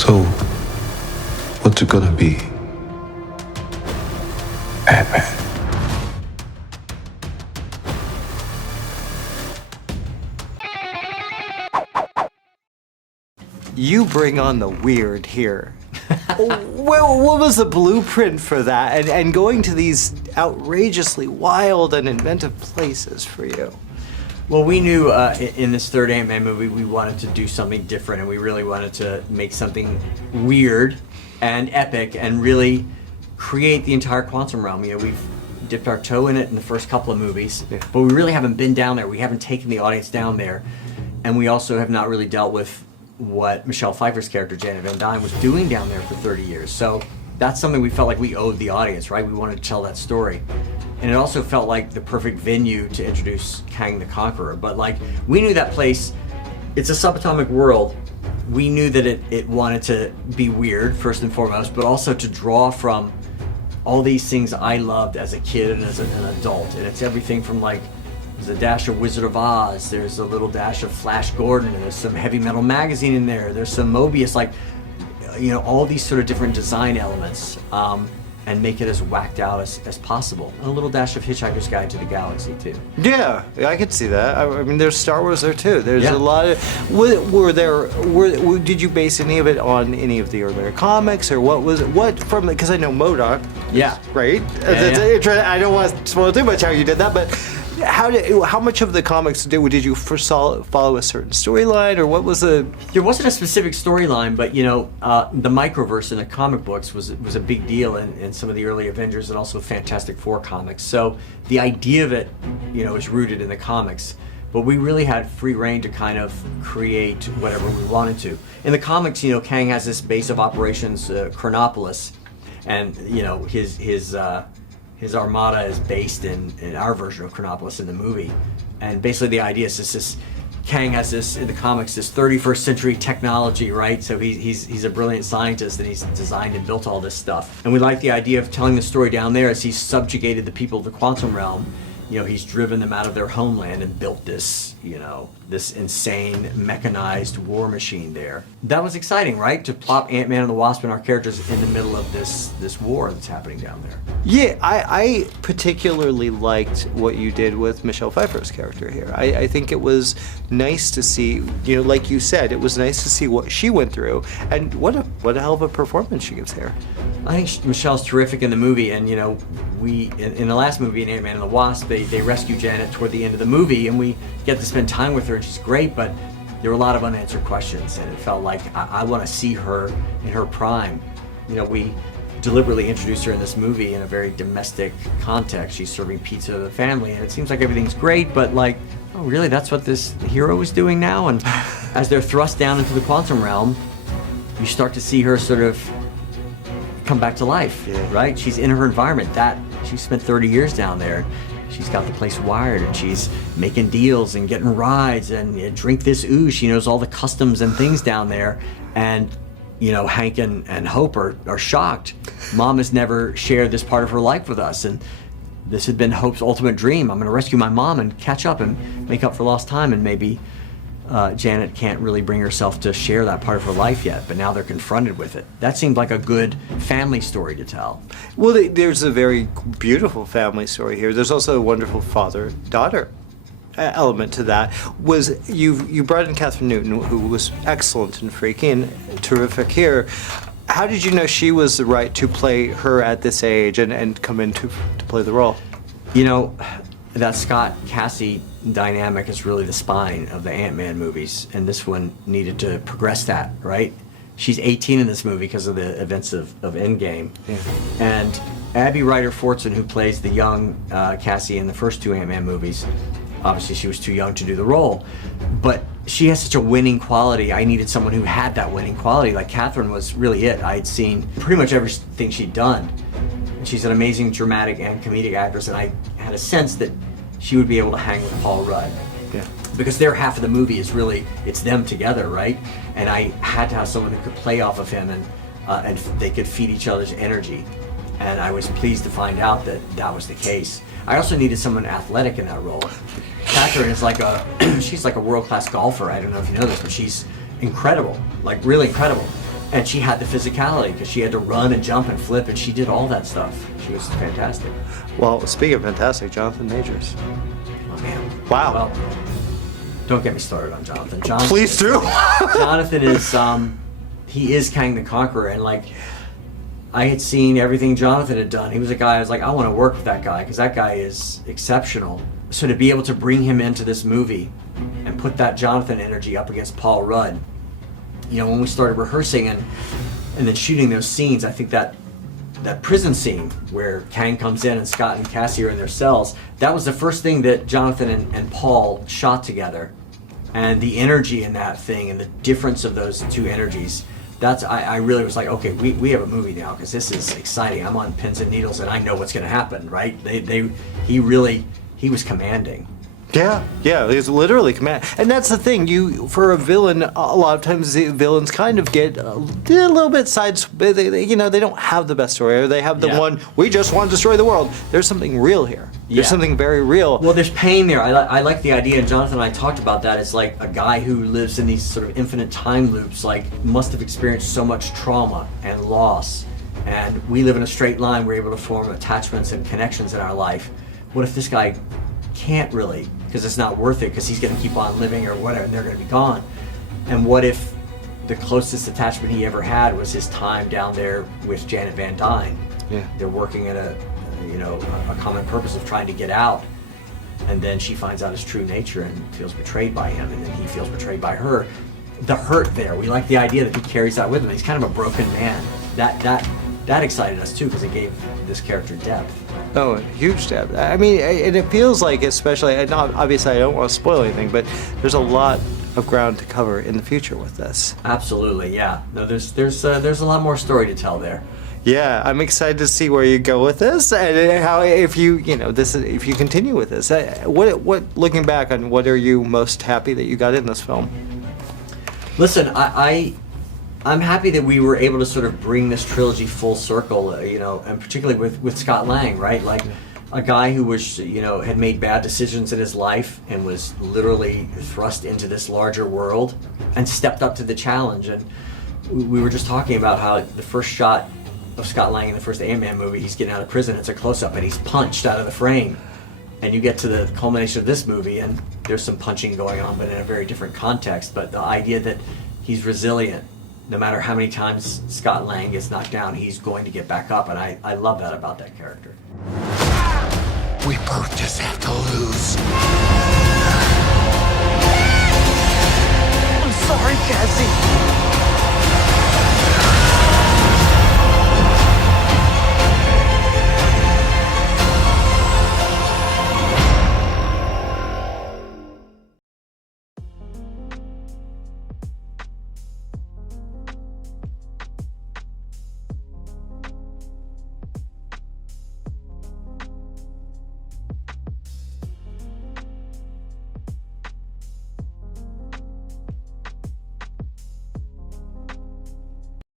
So, what's it gonna be? Ant-Man. You bring on the weird here. Well, what was the blueprint for that? And going to these outrageously wild and inventive places for you? Well, we knew in this third Ant-Man movie we wanted to do something different, and we really wanted to make something weird and epic and really create the entire quantum realm. You know, we've dipped our toe in it in the first couple of movies, but we really haven't been down there. We haven't taken the audience down there, and we also have not really dealt with what Michelle Pfeiffer's character, Janet Van Dyne, was doing down there for 30 years. So that's something we felt like we owed the audience, right? We wanted to tell that story. And it also felt like the perfect venue to introduce Kang the Conqueror. But like, we knew that place, it's a subatomic world. We knew that it wanted to be weird, first and foremost, but also to draw from all these things I loved as a kid and as an adult. And it's everything from like, there's a dash of Wizard of Oz, there's a little dash of Flash Gordon, and there's some Heavy Metal Magazine in there, there's some Mobius, like, you know, all these sort of different design elements, and make it as whacked out as possible. And a little dash of Hitchhiker's Guide to the Galaxy, too. Yeah, I could see that. I mean, there's Star Wars there, too. There's Yeah. a lot of... Did you base any of it on any of the earlier comics, or what from... Because I know MODOK, Yeah. right? Yeah. I don't want to spoil too much how you did that, but how much of the comics did you first follow a certain storyline, or what was the... There wasn't a specific storyline, but you know, the microverse in the comic books was a big deal in some of the early Avengers and also Fantastic Four comics. So the idea of it, you know, is rooted in the comics. But we really had free reign to kind of create whatever we wanted to. In the comics, you know, Kang has this base of operations, Chronopolis, and you know, his armada is based in our version of Chronopolis in the movie. And basically the idea is this Kang has this, in the comics, this 31st century technology, right? So he's a brilliant scientist, and he's designed and built all this stuff. And we like the idea of telling the story down there as he's subjugated the people of the quantum realm. You know, he's driven them out of their homeland and built this, you know, this insane mechanized war machine there. That was exciting, right? To plop Ant-Man and the Wasp and our characters in the middle of this war that's happening down there. Yeah, I particularly liked what you did with Michelle Pfeiffer's character here. I think it was nice to see, you know, like you said, it was nice to see what she went through, and what a hell of a performance she gives here. I think Michelle's terrific in the movie, and you know, we in the last movie, in Ant-Man and the Wasp, they rescue Janet toward the end of the movie, and we get to spend time with her, and she's great, but there were a lot of unanswered questions, and it felt like I want to see her in her prime. You know, we deliberately introduced her in this movie in a very domestic context. She's serving pizza to the family, and it seems like everything's great, but like, oh really, that's what this hero is doing now? And as they're thrust down into the quantum realm, you start to see her sort of come back to life, right? She's in her environment. She spent 30 years down there. She's got the place wired, and she's making deals and getting rides and drink this ooze. She knows all the customs and things down there. And you know, Hank and Hope are shocked. Mom has never shared this part of her life with us, and this had been Hope's ultimate dream. I'm gonna rescue my mom and catch up and make up for lost time, and maybe Janet can't really bring herself to share that part of her life yet, but now they're confronted with it. That seemed like a good family story to tell. Well, there's a very beautiful family story here. There's also a wonderful father-daughter element to that. You brought in Catherine Newton, who was excellent in Freaky, terrific here. How did you know she was the right to play her at this age and come in to play the role? You know, that Scott-Cassie dynamic is really the spine of the Ant-Man movies, and this one needed to progress that, right? She's 18 in this movie because of the events of Endgame. Yeah. And Abby Ryder-Fortson, who plays the young Cassie in the first two Ant-Man movies, obviously she was too young to do the role, but she has such a winning quality. I needed someone who had that winning quality. Like, Catherine was really it. I'd seen pretty much everything she'd done. And she's an amazing dramatic and comedic actress, and I had a sense that she would be able to hang with Paul Rudd. Yeah. Because their half of the movie is really, it's them together, right? And I had to have someone who could play off of him, and they could feed each other's energy. And I was pleased to find out that that was the case. I also needed someone athletic in that role. Catherine is like she's like a world-class golfer. I don't know if you know this, but she's incredible, like really incredible. And she had the physicality because she had to run and jump and flip, and she did all that stuff. She was fantastic. Well, speaking of fantastic, Jonathan Majors. Oh man! Wow. Well, don't get me started on Jonathan. Please do. Jonathan is he is Kang the Conqueror, and like I had seen everything Jonathan had done. He was a guy I was like, I want to work with that guy because that guy is exceptional. So to be able to bring him into this movie and put that Jonathan energy up against Paul Rudd, you know, when we started rehearsing and then shooting those scenes, I think that prison scene where Kang comes in and Scott and Cassie are in their cells, that was the first thing that Jonathan and Paul shot together. And the energy in that thing and the difference of those two energies, I really was like, okay, we have a movie now because this is exciting. I'm on pins and needles and I know what's going to happen, right? He was commanding. Yeah, he's literally command. And that's the thing, for a villain, a lot of times the villains kind of get a little bit they don't have the best story, or they have the one, we just want to destroy the world. There's something real here. There's something very real. Well, there's pain there. I like the idea, and Jonathan and I talked about that. It's like a guy who lives in these sort of infinite time loops, like must have experienced so much trauma and loss. And we live in a straight line, we're able to form attachments and connections in our life. What if this guy can't really, because it's not worth it, because he's going to keep on living or whatever, and they're going to be gone? And what if the closest attachment he ever had was his time down there with Janet Van Dyne? Yeah. They're working at a common purpose of trying to get out, and then she finds out his true nature and feels betrayed by him, and then he feels betrayed by her. The hurt there, we like the idea that he carries that with him. He's kind of a broken man. That excited us too, because it gave this character depth. Oh, a huge depth. I mean, and it feels like, especially, and obviously I don't want to spoil anything, but there's a lot of ground to cover in the future with this. Absolutely, yeah. No, there's a lot more story to tell there. Yeah, I'm excited to see where you go with this, and how if you continue with this. What looking back on, what are you most happy that you got in this film? Listen, I'm happy that we were able to sort of bring this trilogy full circle, and particularly with Scott Lang, right? Like a guy who was, had made bad decisions in his life and was literally thrust into this larger world and stepped up to the challenge. And we were just talking about how the first shot of Scott Lang in the first Ant-Man movie, he's getting out of prison, it's a close-up and he's punched out of the frame. And you get to the culmination of this movie and there's some punching going on, but in a very different context. But the idea that he's resilient, no matter how many times Scott Lang gets knocked down, he's going to get back up, and I love that about that character. We both just have to lose. I'm sorry, Cassie.